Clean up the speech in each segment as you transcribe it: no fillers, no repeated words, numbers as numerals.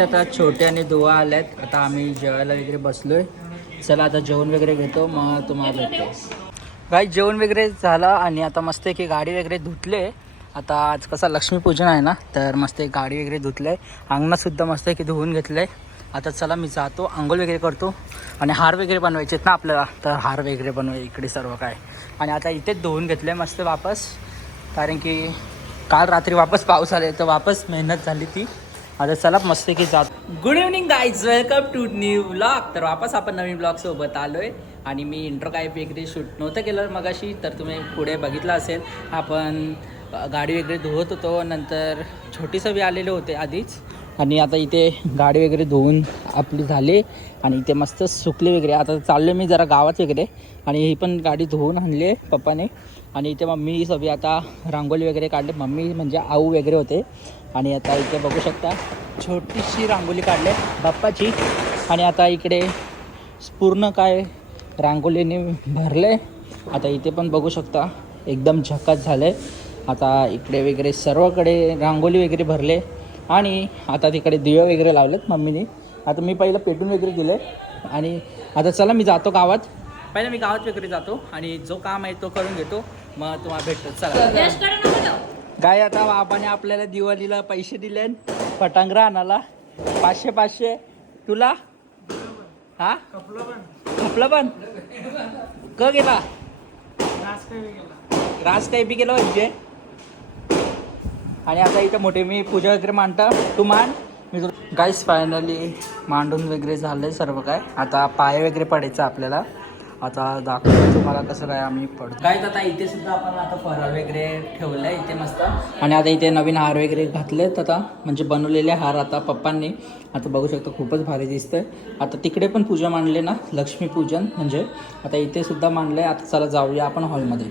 आता छोटे आणि दुवा आल्यात. आता आम्ही जेवायला वगैरे बसलोय. चला आता जेवण वगैरे घेतो, मग तुम्हाला भेटतो. काही जेवण वगैरे झालं आणि आता मस्त की गाडी वगैरे धुतले. आता आज कसा लक्ष्मीपूजन आहे ना, तर मस्त एक गाडी वगैरे धुतले. अंगणातसुद्धा मस्त की धुवून घेतलं. आता चला मी जातो, आंघोळ वगैरे करतो आणि हार वगैरे बनवायचे आहेत ना आपल्याला, तर हार वगैरे बनवाय इकडे सर्व काय. आणि आता इथेच धुवून घेतले मस्त वापस, कारण की काल रात्री वापस पाऊस आले तर वापस मेहनत झाली ती. आता चला मस्त की जात. Good evening guys, welcome to new blog. तर वापस आपण नवीन ब्लॉग सोबत आलोय आणि मी इंट्रो काय वगैरे शूट नव्हतं केलं मगाशी, तर तुम्ही पुढे बघितलं असेल. आपण गाडी वगैरे धुवत होतो, नंतर छोटी सवी आलेले होते आधीच. आणि आता इथे गाडी वगैरे धुवून आपली झाली आणि इथे मस्त सुकली वगैरे. आता चाललो मी जरा गावात वगैरे आणि ही पण गाडी धुवून आणली आहे पप्पाने. आणि इथे मम्मी सगळी आता रांगोळी वगैरे काढले. मम्मी म्हणजे आऊ वगैरे होते. आणि आता इथे बघू शकता छोटीशी रांगोळी काढले बाप्पाची. आणि आता इकडे पूर्ण काय रांगोळीने भरले. आता इथे पण बघू शकता एकदम झकास झालं आहे. आता इकडे वगैरे सर्वकडे रांगोळी वगैरे भरले आणि आता तिकडे दिवे वगैरे लावलेत मम्मीने. आता मी पहिलं पेटून वगैरे गेले आणि आता चला मी जातो गावात. पहिलं मी गावात वगैरे जातो आणि जो काम आहे तो करून घेतो, मग तुम्हाला भेटतो. चला काय. आता बाबाने आपल्याला दिवाळीला पैसे दिले पटांगरा आणायला 500 तुला. हा खपला पण क गेला रास काही बी गेला म्हणजे. आणि आता इथं मोठे मी पूजा वगैरे मांडता, तू मांड मी गाईस. फायनली मांडून वगैरे झालं सर्व काय. आता पाय वगैरे पडायचं आपल्याला. आता दाखवतो तुम्हाला कसं काय आम्ही पडतो काय. आता इथे सुद्धा आपण आता फराळ वगैरे ठेवलं आहे इथे मस्त. आणि आता इथे नवीन हार वगैरे घातलेत आता, म्हणजे बनवलेले हार आता पप्पांनी. आता बघू शकतो खूपच भारी दिसतंय. आता तिकडे पण पूजा मांडले ना, लक्ष्मीपूजन म्हणजे. आता इथे सुद्धा मांडलं आहे. आता चला जाऊया आपण हॉलमध्ये.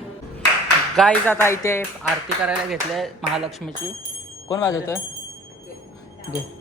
गाईज आता इथे आरती करायला घेतले महालक्ष्मीची. कोण वाजवतोय घे.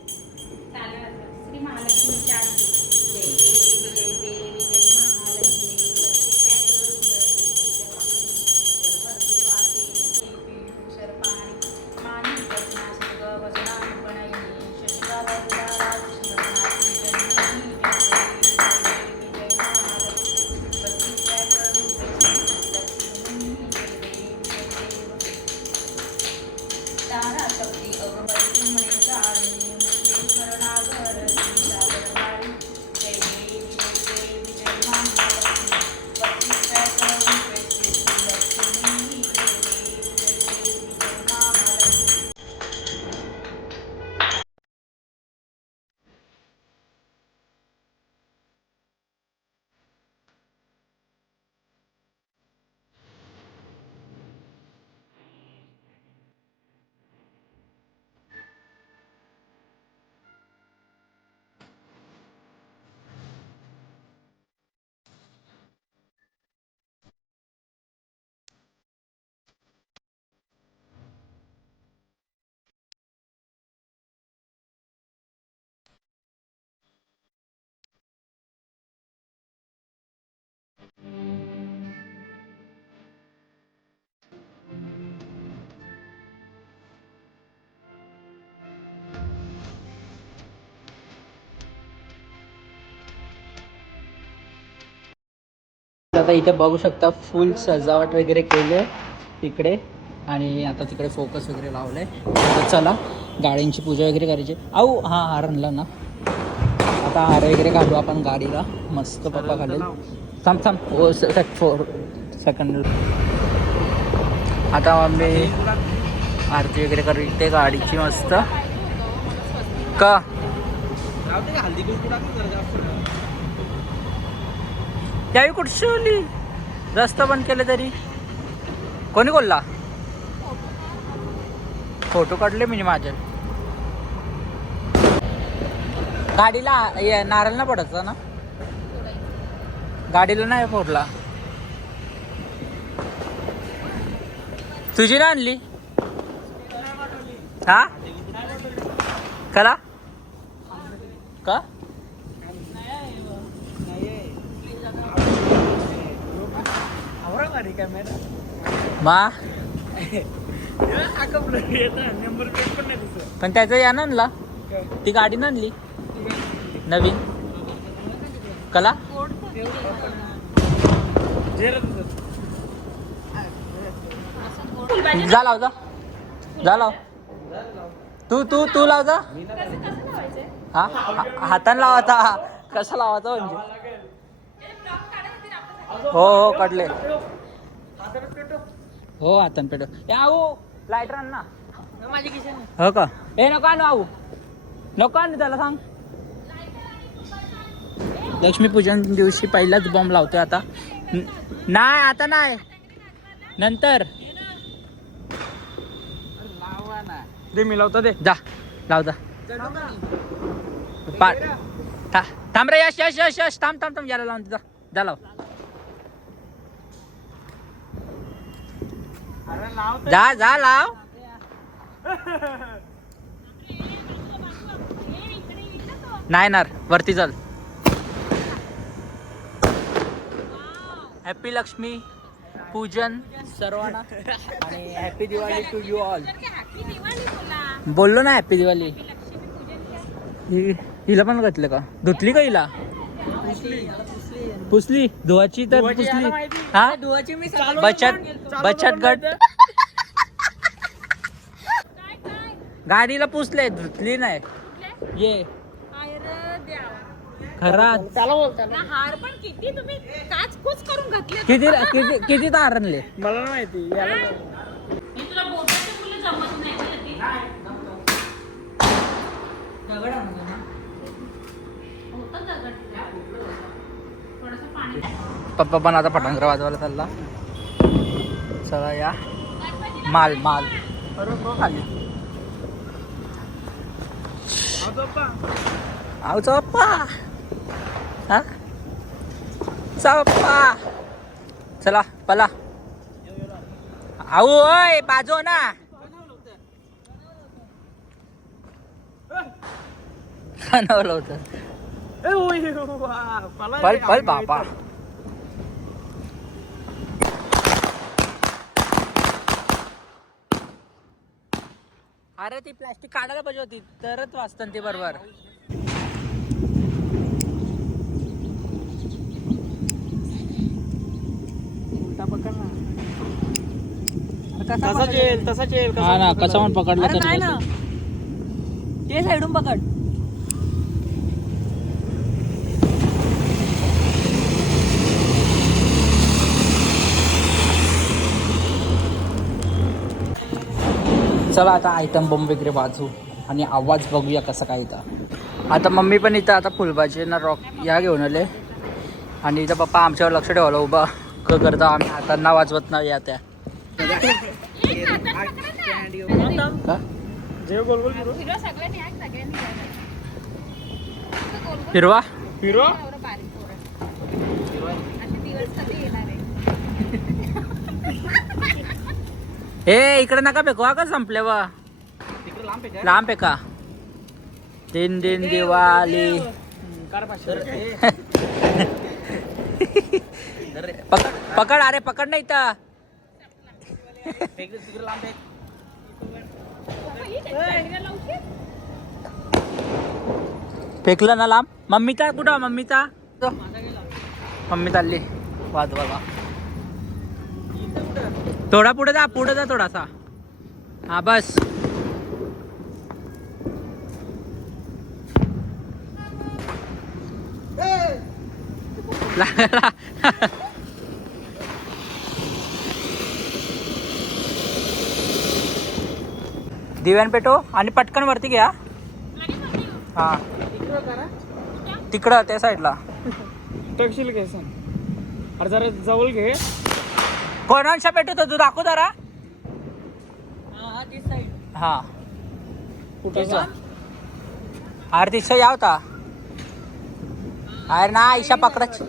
आता इथे बघू शकता फुल सजावट वगैरे केले तिकडे. आणि आता तिकडे फोकस वगैरे लावले. तर चला गाड्यांची पूजा वगैरे करायची. आऊ हा हार आणला ना. आता हार वगैरे घालू आपण गाडीला मस्त. पप्पा घालेल. थांब हो 4 सेकंड. आता आम्ही आरती वगैरे करू इथे गाडीची मस्त. का त्यावेळी कुठशी ओली रस्ता बंद केले तरी कोणी बोलला. फोटो काढले मी माझ्या गाडीला. नारळ ना पडायचा ना गाडीला, नाही फोडला. तुझी ना आणली हा कला का मा पण त्याचा या ना आणला ती गाडी ना आणली नवीन कला जा लाव जा लाव तू लाव जा हा हाताने लावायचा कसा लावायचा म्हणजे हो काढले हो हाताने पेटो आऊ लायटर आण ना हो का ए नको आणू नको आणू त्याला सांग लक्ष्मीपूजन दिवशी पहिलाच बॉम्ब लावतोय आता नाही आता नाही नंतर दे मी लावतो दे जा लाव जा थांब रे यश यश यश यश थांब याला लावून जा लाव जा लाव नाही ना वरती चल हॅपी लक्ष्मी पूजन सर्वांना आणि happy Diwali to you all बोललो ना हॅपी दिवाळी हिला पण घातलं का धुतली का हिला पुसली धुवाची तर पुसली हा बचत गट गाडीला पुसले धुतली नाही ये खरा हार पण किती तुम्ही काचकूच करून घातले किती तार आणले मला नाही माहिती याला तुला बोटाचे फुलं जमत नाही पप्पा पण आता फटांगर वाजवायला चालला चला या माल खाली आऊ चप्पा हा चप्पा चला पला आऊ ओय बाजो ना बनवलं होतं पल बाबा अरे ती प्लास्टिक काढायला पाहिजे होती तरच वाचतं ते बरोबर तसा चेल हा ना कसा पण पकडला तर ते साईडून पकड चला आता आयटम बॉम्ब वगैरे वाजू आणि आवाज बघूया कसा काय इथं आता मम्मी पण इथं आता फुलभाजी ना रॉक या घेऊन आले आणि इथं पप्पा आमच्यावर लक्ष ठेवायला उभा करता आम्ही हातांना वाजवत नाही या त्या फिरवा फिरो ए इकडे नका फेकू का संपले वा लांब फेका दिन दिन दिवाळी पकड अरे पकड नाही तर फेकलं ना लांब मम्मीचा कुठं मम्मीचा मम्मी चालली वाद बघा थोडा पुढे जा थोडासा हा बस लागला दिव्यान पेटो आणि पटकन वरती घ्या हा तिकडं त्या साईडला टकशील घे सांग अरे जरा जवळ घे कोणाच्या पेटवतो तू दाखव जरा हा कुठं अरे तिशा या होता अरे ना ईशा पकडच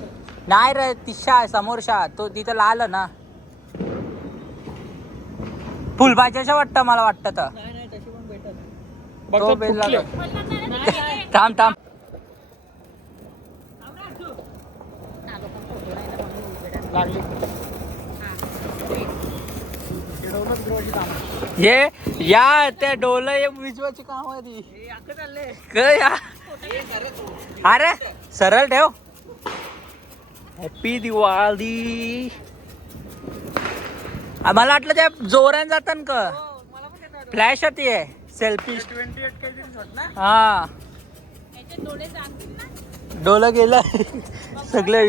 नाही रे तिशा समोरशा तो तिथं लाल ना फुलभाज्याच्या वाटतं मला वाटतं तर तो बेल थांब लागली ये या त्या डोलं हे विजवाची काम आहे काय या अरे सरळ ठेव. हॅपी दिवाळी. मला वाटलं त्या जोरान जातात का फ्लॅश होती आहे सेल्फी. 28 काहीतरी shot ना. हा डोलं गेलं सगळे.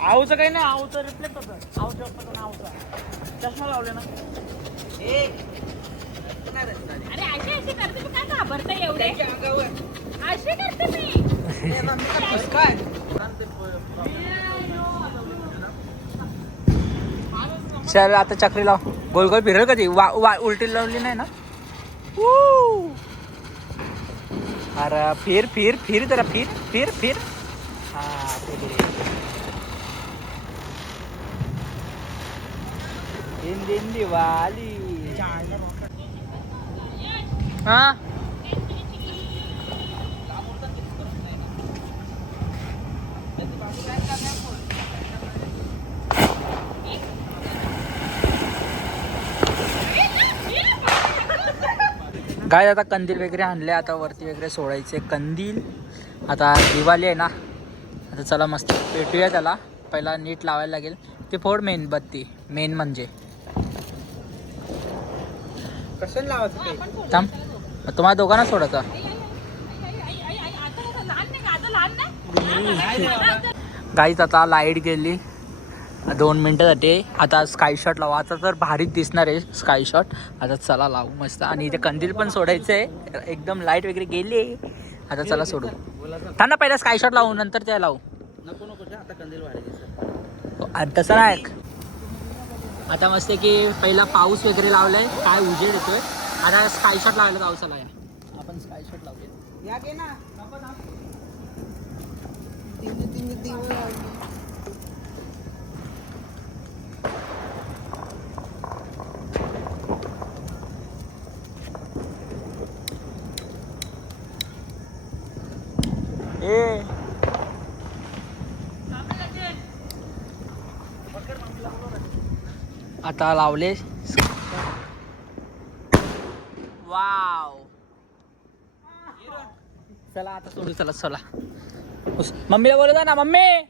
आऊचं काही नाही, आऊचं रिफ्लेक्ट होतं. आऊचा चष्मा लावले ना. अरे अशी करते तू काय घाबरता एवढे अशी करते मी. चल आता चक्री लाव. गोल गोल फिरल कधी उलटी लावली नाही ना. अरे फिर फिर फिर जरा फिर फिर फिर. हा दिन दिवाळी. हा काय आता कंदील वगैरे आणले. आता वरती वगैरे सोडायचे कंदील. आता दिवाळी आहे ना. आता चला मस्त पेटूया त्याला. पहिला नीट लावायला लागेल. ते फोड मेणबत्ती मेन म्हणजे कशाला लावायचं ते? थांब तुम्हाला दोघांना सोडायचा. गाईच आता लाईट गेली 2 मिनिटासाठी. आता स्काय शॉट लावा. आता तर भारीच दिसणार आहे स्काय शॉट. आता चला लावू मस्त. आणि इथे कंदील पण सोडायचं आहे. एकदम लाईट वगैरे गेली. आता चला सोडू. थांब पहिला स्काय शॉट लावू नंतर त्या लावू. नको आता कंदील वाढायचं. तसं नाही. आता मस्त की पहिला पाऊस वगैरे लावलाय. काय उजेड येतोय. आता स्काय शॉट लावायला जाऊ. चला आपण स्काय शॉट लावूया. या गे ना. आता लावले. वाव. चला आता सोडू. चला चला मम्मीला बोलत ना. मम्मी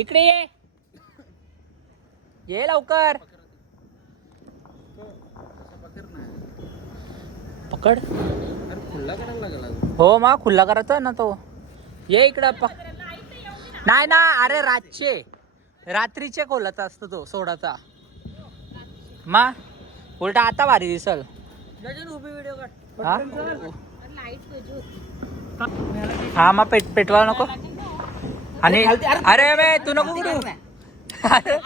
इकडे ये लवकर. पकड. खुल्ला करायला लागला. हो मा खुल्ला करायचा ना तो. ये इकडं नाही ना. अरे रात्रीचे खोलाचा असतो तो सोडाचा. मा उलटा आता भारी दिसल. उभी व्हिडिओ काढ. हा हा मग पेटवायला नको. आणि अरे बे तू नको करू. अरे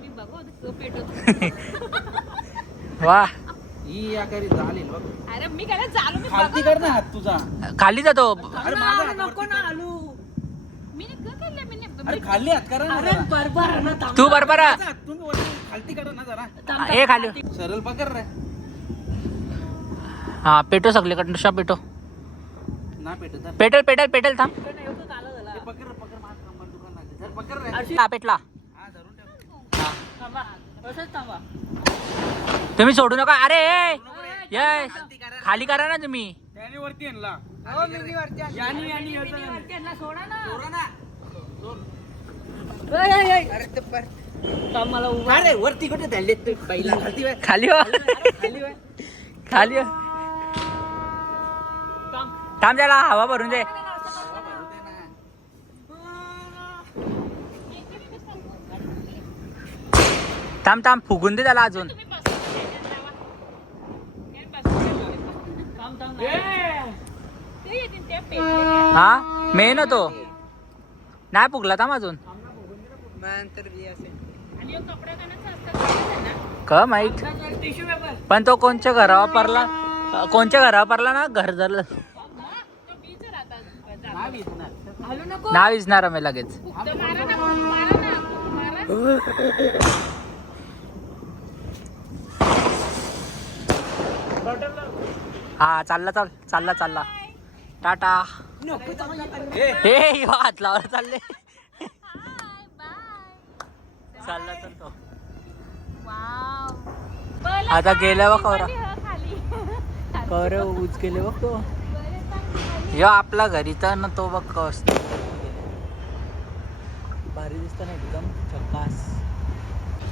मी बघू पेटवतो. वा ही या करी चालेल बघ. अरे मी काय चालू मी खालती कर ना हात तुझा. खाली जातो. अरे माझा हात नको वरती ना कर. आलू. मी काय केलं अरे खाली हात करा ना जरा. बरोबर ना. तू बरोबर माझा हात तुम्ही वरती खालती करा ना जरा. हे खाली. सरळ पकड रे. हा पेटो सगळे कंडुशा पेटो. ना पेटत धर. पेटल पेटल पेटल. थांब ते पकड पकड माझं कंबर दुकान लागते. धर पकड रे. हा पेटला. हा धरून ठेव. थांबा असंच थांबा. तुम्ही सोडू नका. अरे यस खाली करा ना तुम्ही. त्याने वरती आणला. यानी यांना सोडा ना. सोडा ना. अरे ते पर मला उभा. अरे वरती कुठे धरले तू पहिला खालती वळ. खाली हो. खाली वळ. खाली हो. थांब त्याला हवा भरून दे. थांब थांब फुगून दे त्याला अजून. हा मेन तो नाही फुगला. थांब अजून का माहित. पण तो कोणच्या घरावर पडला ना. घर झालं नाव विजणार मी लगेच. हा चालला टाटा. हे हातलावर चालले. चालला तर तो. वाव आता गेल्या बघ कौरव. खाली कौरव ऊज गेले बघ तो. यो आपला घरी तर ना तो बघ कसं भारी दिसतो ना एकदम झकास.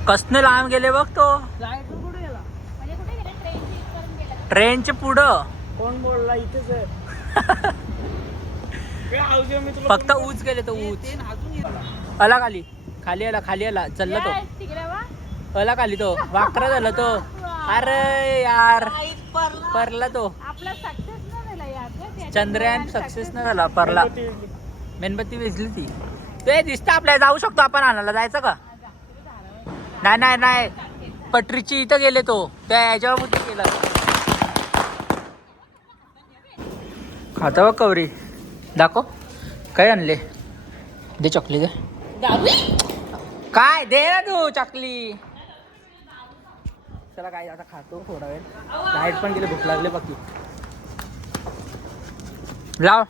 कसने लांब गेले बघ तो. जायचं कुठे गेला म्हणजे कुठे गेला ट्रेन चेक करून गेला ट्रेनच्या पुढं कोण बोलला इथेच आहे ए, आवजे मी तुला फक्त ऊज गेले तो ऊज. ते नाचून गेला. आला खाली खाली आला खाली आला चालला तो. Yes, तिकडे वा आला खाली तो वाकरा झाला तो. अरे यार परला तो. आपला सक्सेस नाही झाला यार चंद्रयान सक्सेस नाही झाला परला. ती- मेणबत्ती विजली ती. ते दिसतं आपल्याला जाऊ शकतो आपण आणायला जायचं का. नाही नाही नाही पटरीची इथं गेले तो त्या ह्याच्यावर कुठे गेला. खाता बघ कवरी दाखव काय आणले. दे चॉकली दे. काय दे ना तू चॉकली. चला काय आता खातो थोडा वेळ. लाईट पण गेले भूक लागले बाकी. लाव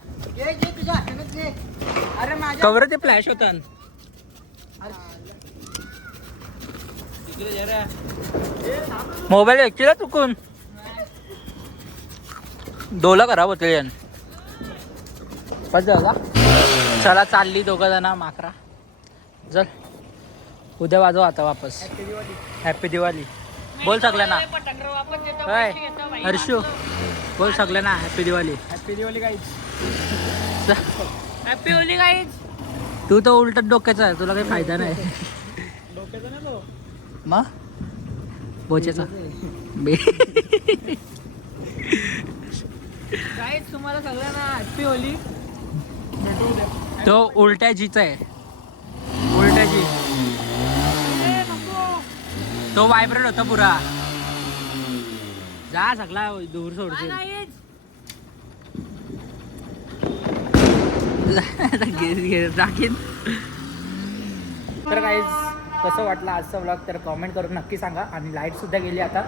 कवर ते फ्लॅश होतं. मोबाईल एकटीला चुकून डोला खराब होते यान. बस झाला. चला चालली दोघं जण माकरा. चल उद्या वाजव आता वापस. हॅपी दिवाळी बोल सगळ्यांना. होय हर्षू बोल सगळ्यांना happy Diwali. Happy Diwali guys. Happy Holi guys. तू तर उलट डोक्याचा आहे तुला काही फायदा नाही. डोक्याचा ना तो मग बोचेचा गाईज तुम्हाला सगळ्यांना हॅपी होली. भेटू उद्या. तो उलट्या जीचा आहे. उलट्या जी तो व्हायब्रेट होता पुरा. जा सगळा दूर सोडशील. टाकीन. तर काहीच कसं वाटलं आजचा व्लॉग तर कॉमेंट करून नक्की सांगा. आणि लाईटसुद्धा गेली आता.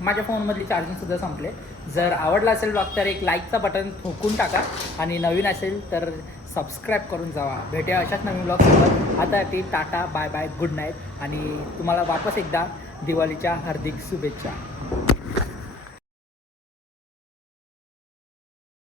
माझ्या फोनमधली चार्जिंगसुद्धा संपले. जर आवडला असेल व्लॉग तर एक लाईकचा बटन ठोकून टाका. आणि नवीन असेल तर सबस्क्राईब करून जावा. भेटूया अशाच नवीन व्लॉगसोबत. आता ती tata bye bye good night. आणि तुम्हाला वापस एकदा दिवाळीच्या हार्दिक शुभेच्छा.